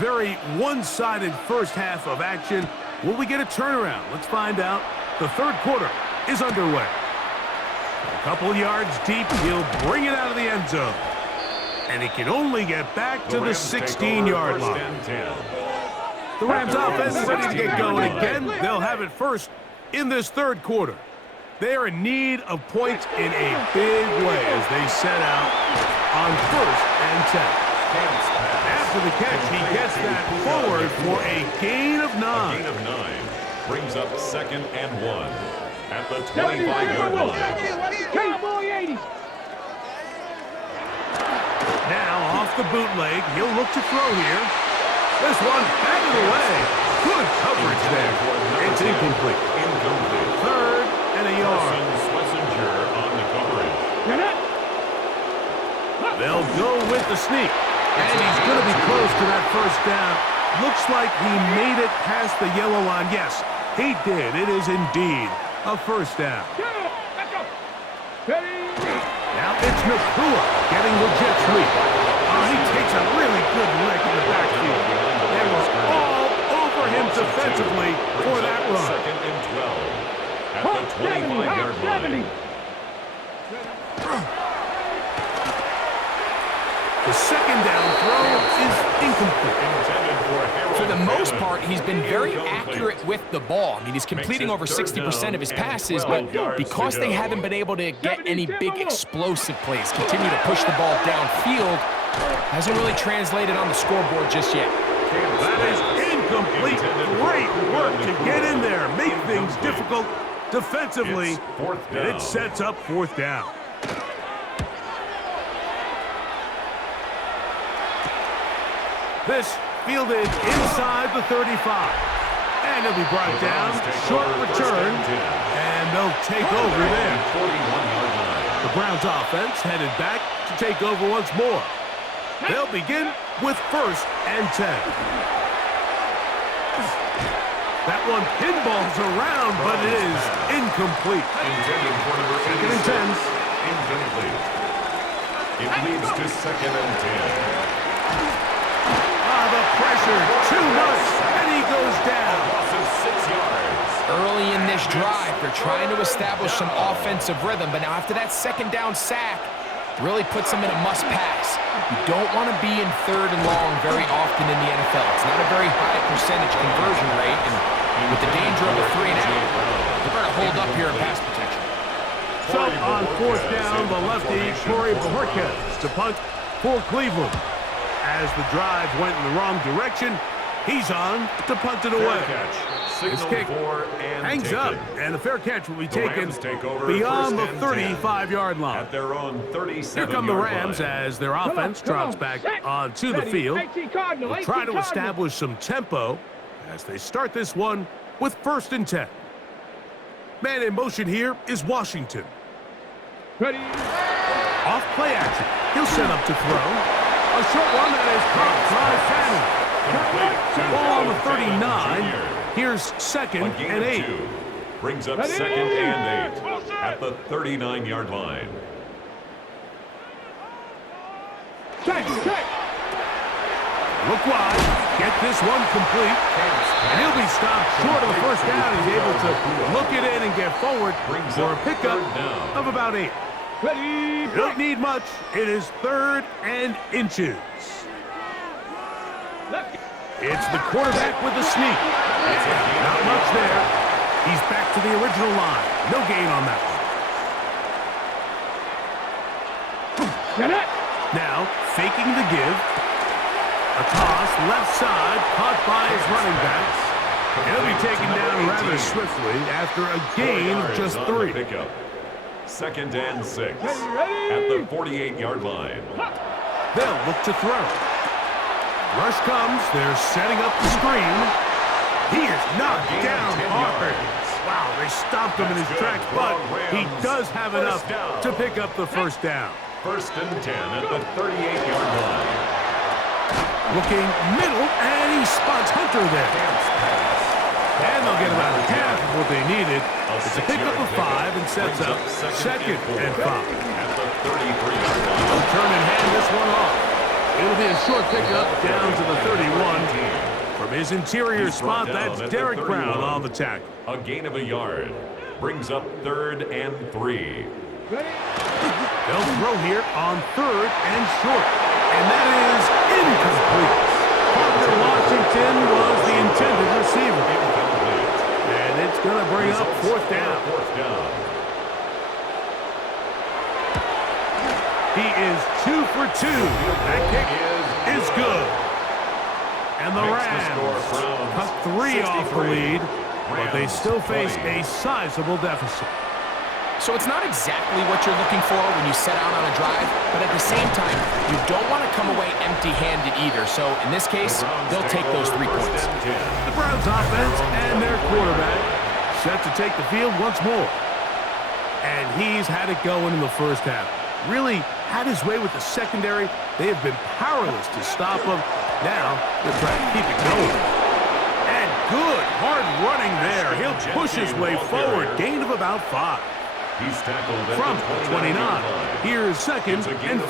very one-sided first half of action. Will we get a turnaround? Let's find out. The third quarter is underway. A couple yards deep, he'll bring it out of the end zone. And he can only get back to the 16-yard line. The Rams offense is ready to get going again. They'll have it first in this third quarter. They are in need of points in a big way as they set out on 1st and 10. After the catch, he gets that forward for a gain of 9. A gain of 9 brings up 2nd and 1 at the 25-yard line. Now off the bootleg, he'll look to throw here. This one batted away. Good coverage there. It's incomplete. Third and a yard. On the coverage. They'll go with the sneak. And he's going to be close to that first down. Looks like he made it past the yellow line. Yes, he did. It is indeed a first down. Now it's Nakua getting the jet sweep. He takes a really good lick in the backfield. They were all over him defensively for that run. 2nd and 12 at the 25-yard line. The second down throw is incomplete. For the most part, he's been very accurate with the ball. I mean, he's completing over 60% of his passes, but because they haven't been able to get any big explosive plays, continue to push the ball downfield, hasn't really translated on the scoreboard just yet. That is incomplete. Great work to get in there, make things difficult defensively, and it sets up 4th down. This fielded inside the 35. And he'll be brought down. Short return. And they'll take over there. The Browns offense headed back to take over once more. They'll begin with 1st and 10. That one pinballs around, but it is incomplete. Intended for number 2nd and 10. Incomplete. It leads to 2nd and 10. The pressure, too much, and he goes down. Loss of 6 yards. Early in this drive, they're trying to establish some offensive rhythm, but now after that second down sack, really puts them in a must-pass. You don't want to be in 3rd and long very often in the NFL. It's not a very high percentage conversion rate, and with the danger of a 3 and out, they're going to hold up here in pass protection. So on 4th down, the lefty, Corey Bojorquez to punt for Cleveland. As the drive went in the wrong direction, he's on to punt it away. His kick hangs up, and the fair catch will be taken beyond the 35-yard line. At their own 37-yard Here come the Rams as their offense trots back onto the field. They'll try to establish some tempo as they start this one with 1st and 10. Man in motion here is Washington. Off play action. He'll set up to throw. A short one that is caught by Fanning. Ball on the 39. Here's 2nd and 8. Brings up 2nd and 8 at the 39-yard line. Look wide. Get this one complete. And he'll be stopped short of the first down. He's able to look it in and get forward for a pickup of about 8. You don't need much. It is 3rd and inches. It's the quarterback with the sneak. Not much there. He's back to the original line. No gain on that one. Now, faking the give. A toss, left side, caught by his running backs. He'll be taken down rather swiftly after a gain of just 3. 2nd and 6 at the 48-yard line. They'll look to throw. Rush comes. They're setting up the screen. He is knocked down hard. Wow, they stopped him in his tracks, but he does have enough to pick up the first down. 1st and 10 at the 38-yard line. Looking middle, and he spots Hunter there. And they'll get about half of what they needed. It's a pickup of 5 and sets up 2nd and 5. At the 33-yard line. They'll turn and hand this one off. It'll be a short pickup down to the 31. From his interior spot, that's Derek Brown on the tackle. A gain of a yard. Brings up 3rd and 3. They'll throw here on 3rd and short. And that is incomplete. Parker Washington was the intended receiver. And it's going to bring up 4th down. He is 2 for 2. That kick is good. And the Rams cut 3 off the lead, but they still face a sizable deficit. So it's not exactly what you're looking for when you set out on a drive, but at the same time, you don't want to come away empty-handed either. So in this case, they'll take those 3 points. The Browns offense and their quarterback set to take the field once more. And he's had it going in the first half. Really had his way with the secondary. They have been powerless to stop him. Now they're trying to keep it going. And good hard running there. He'll push his way forward. Gain of about 5. He's tackled at From the 29. Here's 2nd and 5.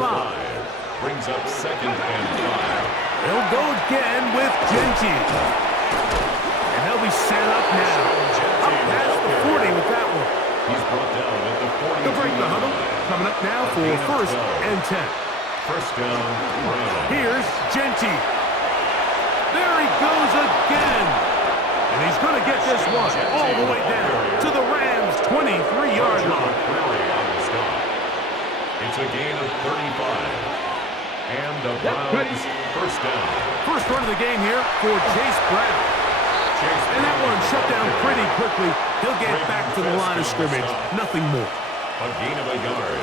Brings up 2nd and 5. He'll go again with Genty. And they'll be set up now. Up past the 40 with that one. He's brought down at the 40. They'll break the huddle. Coming up now for 1st and 10. 1st down. Here's Genty. There he goes again. And he's going to get this one all the way down to the Rams' 23-yard line. It's a gain of 35. And the Browns 1st down. First run of the game here for Chase Brown. And that one shut down pretty quickly. He'll get back to the line of scrimmage. Nothing more. A gain of a yard.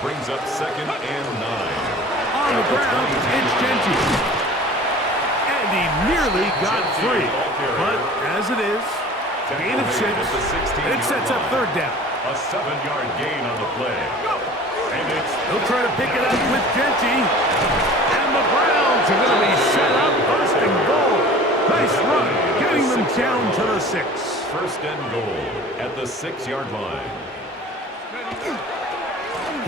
Brings up 2nd and 9. On the ground, it's Genty. And he nearly got free. But as it is, gain of 6. And it sets up 3rd down. A 7-yard gain on the play. And He'll try to pick it up with Genty. And the Browns are going to be set up 1st and goal. Nice run, getting them down to the 6. 1st and goal at the 6-yard line.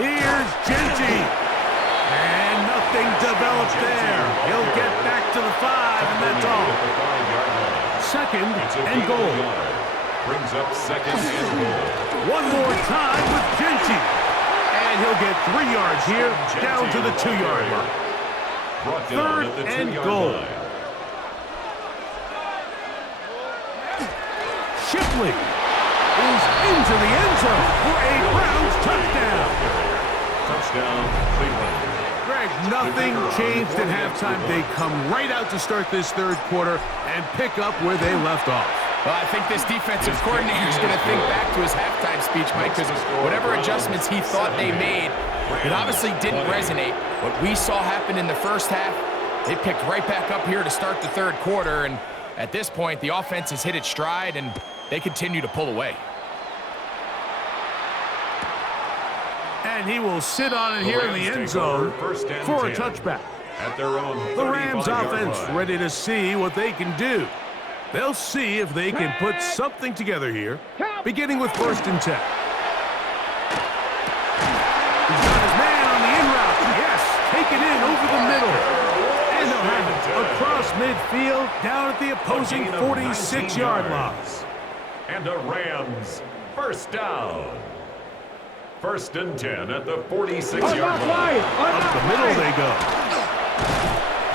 Here's Genty. And nothing developed there. He'll get back to the 5, and that's all. 2nd and goal. Brings up 2nd and goal. One more time with Genty. And he'll get 3 yards here, down to the 2-yard line. 3rd and goal. Shipley is into the end zone for a Browns touchdown. Touchdown, Cleveland. Greg, nothing changed at halftime. They come right out to start this 3rd quarter and pick up where they left off. Well, I think this defensive coordinator is going to think back to his halftime speech, Mike, because whatever adjustments he thought they made, it obviously didn't resonate. What we saw happen in the first half, they picked right back up here to start the 3rd quarter, and at this point, the offense has hit its stride, and they continue to pull away. And he will sit on it here in the end zone for a touchback. At their own The Rams offense ready to see what they can do. They'll see if they can put something together here, beginning with 1st and 10. He's got his man on the in route. Yes, take it in over the middle. And they'll have it across midfield down at the opposing 46-yard line. And the Rams 1st down. 1st and 10 at the 46-yard line. Up the middle they go.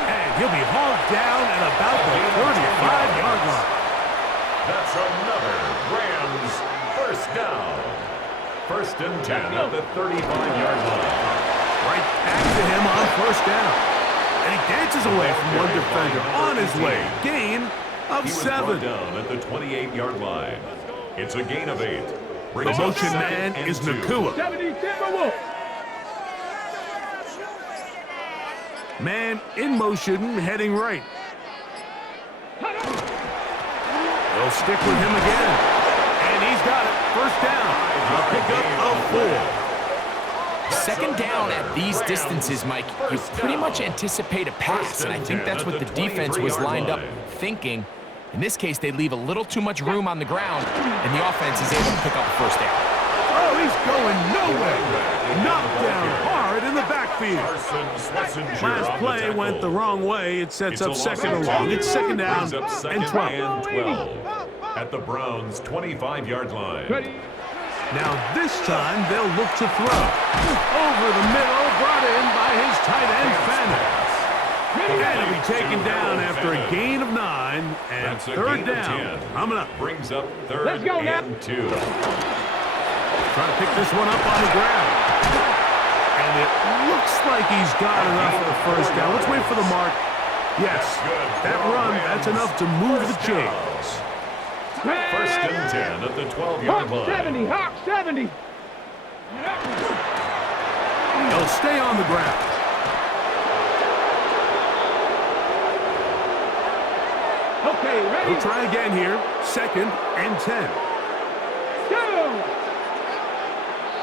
And he'll be hauled down at about the 35-yard line. That's another Rams 1st down. 1st and 10 at the 35-yard line. Right back to him on 1st down. And he dances away from one defender on his way. Gain of 7. Down at the 28-yard line. It's a gain of 8. The motion man is Nakua. Man in motion, heading right. They'll stick with him again. And he's got it. 1st down. A pickup of 4. 2nd down at these distances, Mike, you pretty much anticipate a pass, and I think that's what the defense was lined up thinking. In this case, they leave a little too much room on the ground, and the offense is able to pick up a 1st down. Oh, he's going nowhere. Knocked down hard in the backfield. backfield. Last on play the went the wrong way. It sets up a second loss of and long. 2. It's second down Brings up second and 12. and 12 at the Browns' 25-yard line. Now this time they'll look to throw. Over the middle, brought in by his tight end, Fannin. And he'll be taken down after a gain of 9 and That's a third gain of down. 10. Coming up. Brings up third and 2. Trying to pick this one up on the ground. And it looks like he's got enough for the first down. Let's wait for the mark. Yes, that run, that's enough to move the chains. First and 10 at the 12-yard line. 70, Hawk 70. They'll stay on the ground. Okay, ready? We'll try again here. Second and 10. Go.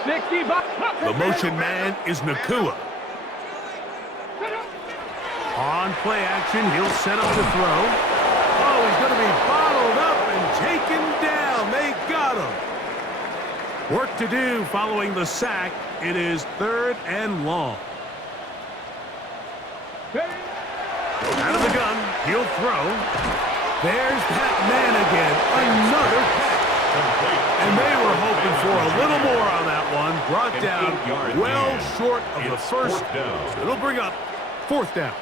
60 bucks. The motion man is Nakua. On play action, he'll set up to throw. Oh, he's going to be bottled up and taken down. They got him. Work to do following the sack. It is third and long. Out of the gun, he'll throw. There's that man again. Another catch. And they were hoping for a little more on that one. Brought down well short of the first down. So it'll bring up fourth down.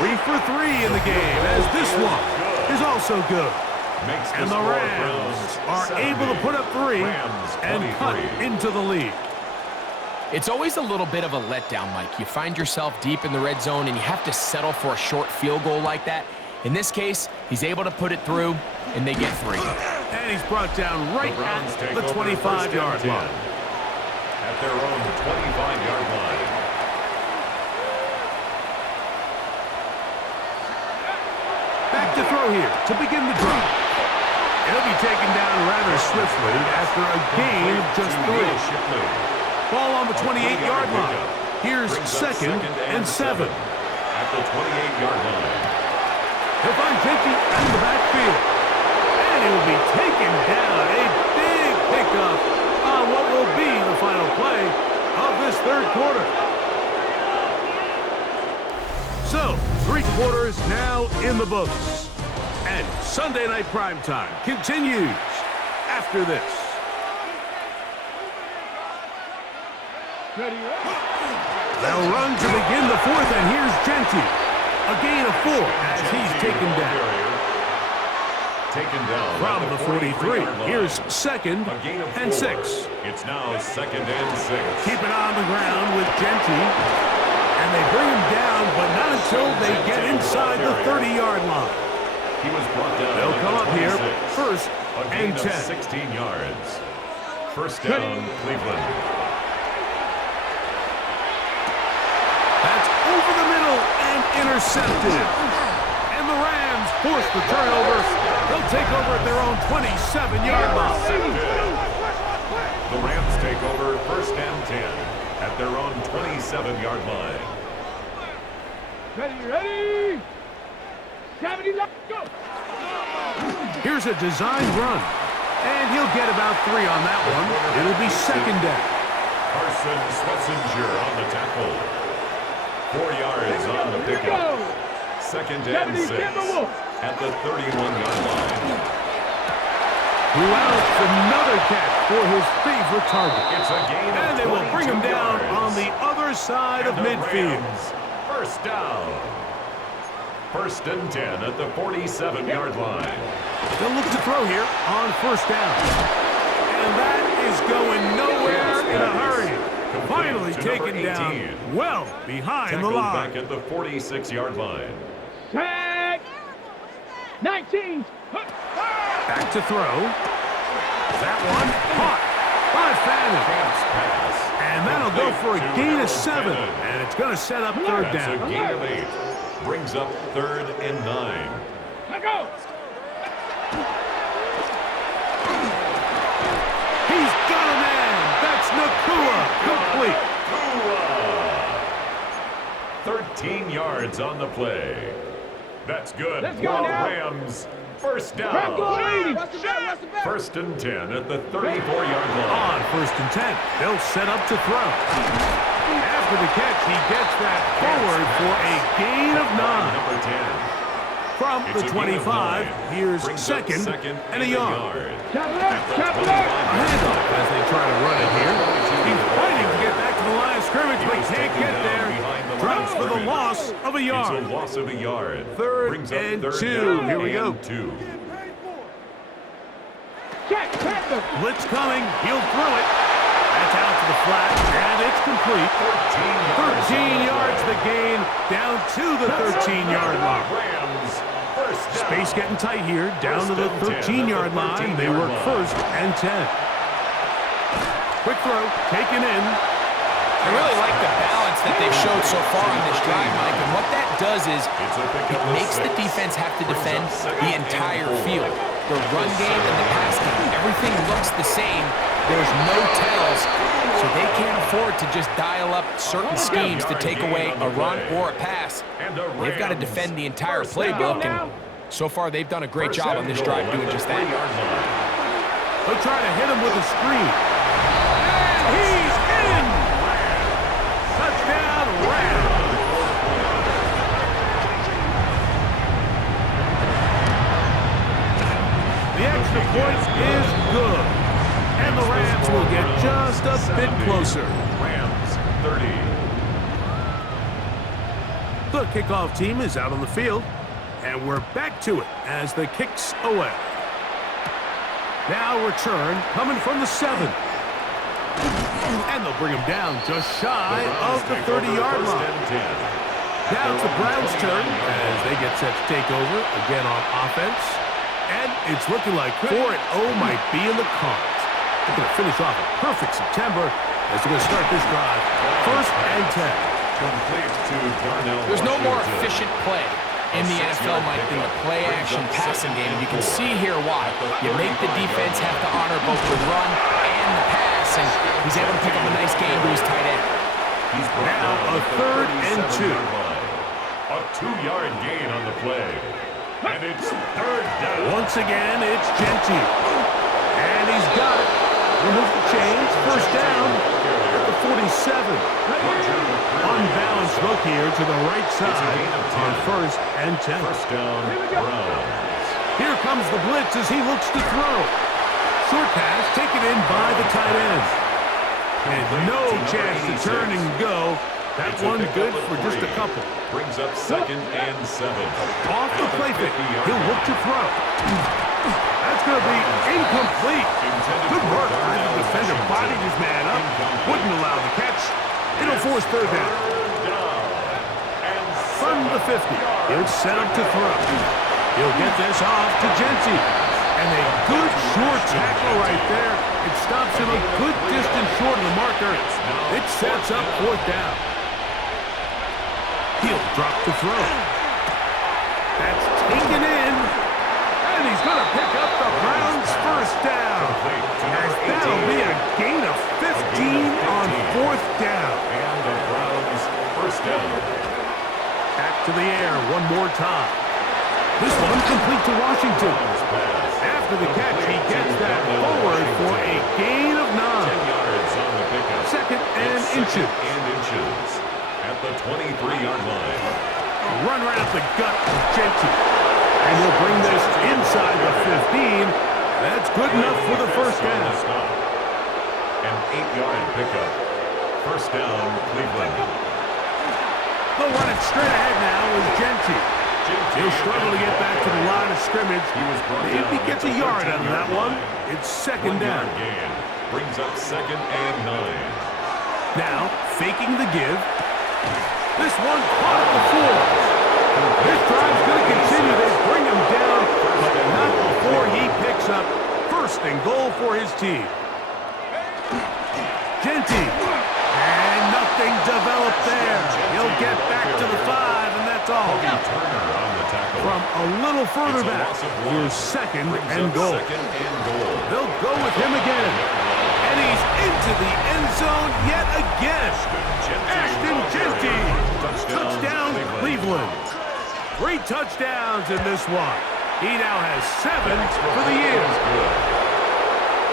3 for 3 in the game, as this one is also good. And the Rams are able to put up 3 and cut into the lead. It's always a little bit of a letdown, Mike. You find yourself deep in the red zone, and you have to settle for a short field goal like that. In this case, he's able to put it through, and they get 3. And he's brought down right at the 25-yard line. At their own 25-yard line. Back to throw here to begin the drive. He'll be taken down rather swiftly after a gain of just 3. Ball on the 28-yard line. Here's second and 7. At the 28-yard line. He'll find Genty in the backfield. And he will be taken down. A big pickup on what will be the final play of this third quarter. So, 3 quarters now in the books. And Sunday Night Primetime continues after this. They'll run to begin the fourth, and here's Genty. A gain of 4 as he's taken down. From the 43, here's second and 6. It's now second and 6. Keep it on the ground with Genty. And they bring him down, but not until they get inside the 30-yard line. He was brought down. They'll come up here first and 10. 16 yards. First down, Cleveland. That's over the middle and intercepted. And the Rams force the turnover. They'll take over at their own 27-yard line. The Rams take over first and 10 at their own 27-yard line. Ready? 70, let's go. Here's a designed run. And he'll get about 3 on that one. It'll be second down. Carson Schlesinger on the tackle. 4 yards on the pickup. Second and 6 at the 31-yard line. Throughout another catch for his favorite target. It's a gain of And they will bring him down on the other side of midfield. First down. First and 10 at the 47-yard line. They'll look to throw here on first down. And that is going nowhere in a hurry. Finally taken down well behind the line. Back at the 46-yard line. Tag. 19. Back to throw. That one caught by Fannin. And that'll go for a gain of 7. And it's going to set up third That's down. a gain of 8. Brings up third and 9. Let go. He's got a man. That's Nakua. Complete. 13 yards on the play. That's good. Let's for go the now. Rams. First down. First and 10 at the 34-yard line. On first and 10, they'll set up to throw. After the catch, he gets that forward for a gain of 9. Number 10. From the It's a gain of 25, 9. here's Brings up second and a and yard. Chop it up, At the chop it 25 up. A handoff as they try to run it here. He's fighting to get back to the line of scrimmage, but can't get there. Drops for the loss of a It's yard. a loss of a yard. Third Brings up and third 2. down Here we go. and 2. Check, Panther. Blitz coming. He'll throw it. That's out to the flat, and it's complete. 13 yards the gain, down to the 13-yard line. Rams, first down. Space getting tight here, down to the 13-yard line. They work first and 10. Quick throw, taken in. I really like the balance that they've showed so far on this drive, Mike, and what that does is it makes the defense have to defend the entire field. The run game and the pass game, everything looks the same. There's no tells, so they can't afford to just dial up certain schemes to take away a run or a pass. They've got to defend the entire playbook, and so far they've done a great job on this drive doing just that. They'll try to hit him with a screen. And he's in! Touchdown, Rams! The extra point is good. And the Rams will get just a bit closer. Rams, 30. The kickoff team is out on the field, and we're back to it as the kick's away. Now return coming from the 7. And they'll bring him down just shy of the 30-yard line. Now it's the Browns' turn as they get set to take over again on offense. And it's looking like 4-0 might be in the cards. They're going to finish off a perfect September as they're going to start this drive. First and 10. Complete to Darnell There's no more Washington. efficient play in the NFL, Mike, than the play-action passing game. You can see here why. You make the defense have to honor both the run and the pass, and he's able to pick up a nice gain to his tight end. He's brought Now down a at the third and 2. 37-yard line. A 2-yard gain on the play. And it's third down. Once again, it's Genty. And he's got it. Remove the chains. First down at the 47. Unbalanced look here to the right side on first and 10. First down, Browns. Here comes the blitz as he looks to throw. Short pass taken in by the tight end. And no chance to turn and go. That one good for just a couple. Brings up second and 7. Off the play fake. He'll look to throw. That's going to be incomplete. Good work by the defender. Bodied his man up. Wouldn't allow the catch. It'll force third down. From the 50. He'll set up to throw. He'll get this off to Genty. And a good short tackle right there. It stops him a good distance short of the marker. It sets up fourth down. He'll drop to throw. That's taken in. And he's going to pick up the Browns' first down. As that'll be a gain of 15 on fourth down. And the Browns first down. Back to the air one more time. This one complete to Washington. After the catch, he gets that forward for a gain of 9. 10 yards on the pickup. Second and inches. And inches. At the 23-yard line. Run right up the gut of Genty. And he'll bring this inside the 15. That's good enough for the first down. An 8-yard pickup. First down, Cleveland. They'll run it straight ahead now with Genty. He'll struggle to get back to the line of scrimmage. Maybe gets a yard out of that one. It's second down. Gain. Brings up second and 9. Now, faking the give. This one caught at the 4. This drive's going to continue. They bring him down, but not before he picks up first and goal for his team. Genty. And nothing developed there. He'll get back to the 5, and that's all. From a little further back, here's second and goal. They'll go with him again. And he's into the end zone yet again. Ashton Genty. Touchdown, Cleveland. 3 touchdowns in this one. He now has 7 for the year.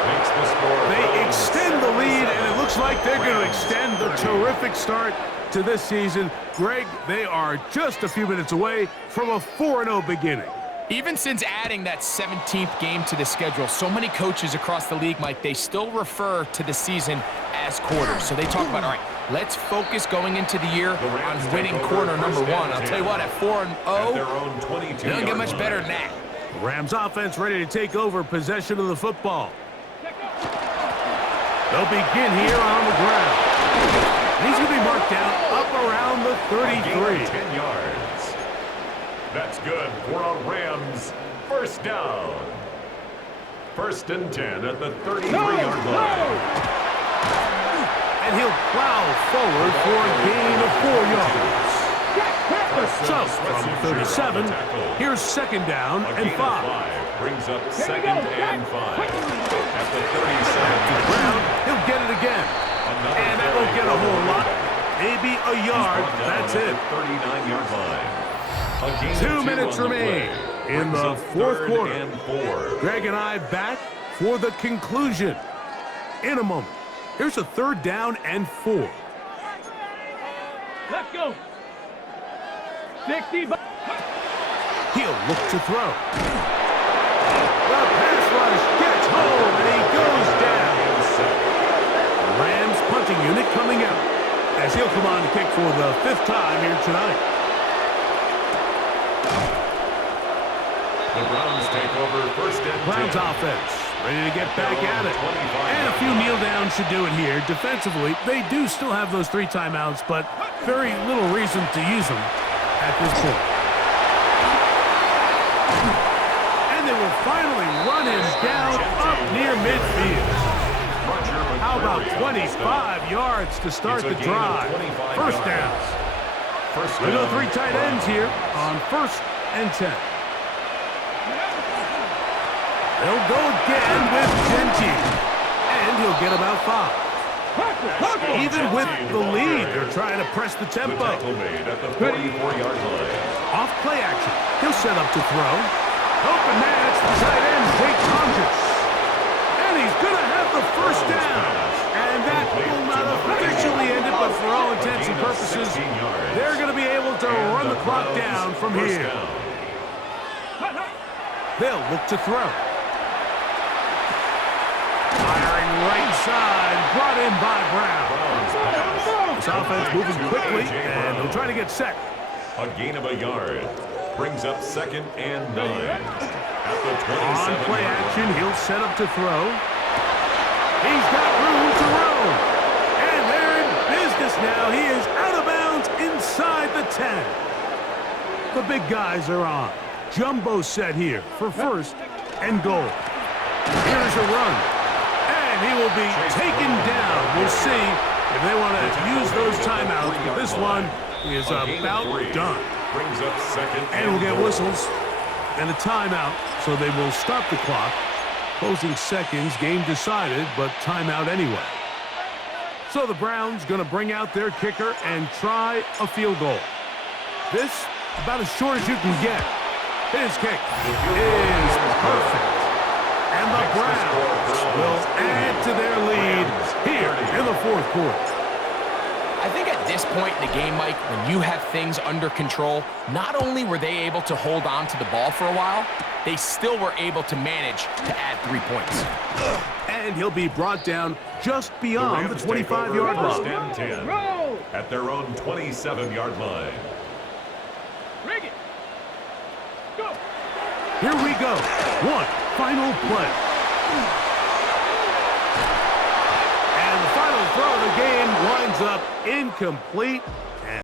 They extend the lead, and it looks like they're going to extend the terrific terrific start to this season. Greg, they are just a few minutes away from a 4-0 beginning. Even since adding that 17th game to the schedule, so many coaches across the league, Mike, they still refer to the season as quarters. So they talk about, all right, let's focus going into the year on winning quarter number one. I'll tell you what, at 4-0, they don't get much better than that. The Rams offense ready to take over possession of the football. They'll begin here on the ground. He's going to be marked down up around the 33. 10 yards. That's good for a Rams first down. 1st and 10 at the 33-yard line. And he'll plow forward for a gain of 4 yards. So, from 37, here's 2nd down and 5. Brings up 2nd and 5. At the 37. Brown, he'll get it again. And that won't get a whole lot. Maybe a yard. That's it. 39-yard line. 2 minutes remain in the 4th quarter. And 4. Greg and I back for the conclusion in a moment. Here's a 3rd down and 4. Let's go. 60. He'll look to throw. The pass rush gets home, and he goes down. The Rams punting unit coming out as he'll come on to kick for the 5th time here tonight. The Browns take over 1st and 10. Browns offense ready to get back at it. And a few kneel downs should do it here. Defensively, they do still have those 3 timeouts, but very little reason to use them at this point. And they will finally run him down up near midfield. How about 25 yards to start the drive? 1st down. We go 3 tight ends here on 1st and 10. They'll go again with Genty, and he'll get about 5. Even with the lead, they're trying to press the tempo. At the 44-yard line. Off play action, he'll set up to throw. Open man, it's the tight end, Jake Congress. And he's going to have the 1st down. And that will not officially end it, but for all intents and purposes, they're going to be able to run the clock down from here. They'll look to throw. Firing right side, brought in by Brown. This offense moving quickly, and they'll try to get set. A gain of a yard. Brings up 2nd and 9. At the 27. On play action, he'll set up to throw. He's got room to roam. And they're in business now. He is out of bounds inside the 10. The big guys are on. Jumbo set here for 1st and goal. Here's a run. And he will be taken down. We'll see if they want to use those timeouts. But this one is about done. Brings up 2nd and we'll get whistles and a timeout, so they will stop the clock. Closing seconds, game decided, but timeout anyway. So the Browns going to bring out their kicker and try a field goal. This, about as short as you can get. His kick is perfect. And the Browns will add to their lead here in the 4th quarter. I think at this point in the game, Mike, when you have things under control, not only were they able to hold on to the ball for a while, they still were able to manage to add 3 points. And he'll be brought down just beyond the 25-yard line. 1st and 10 at their own 27-yard line. Bring it. Go. Here we go. One final play. And the final throw of the game winds up incomplete.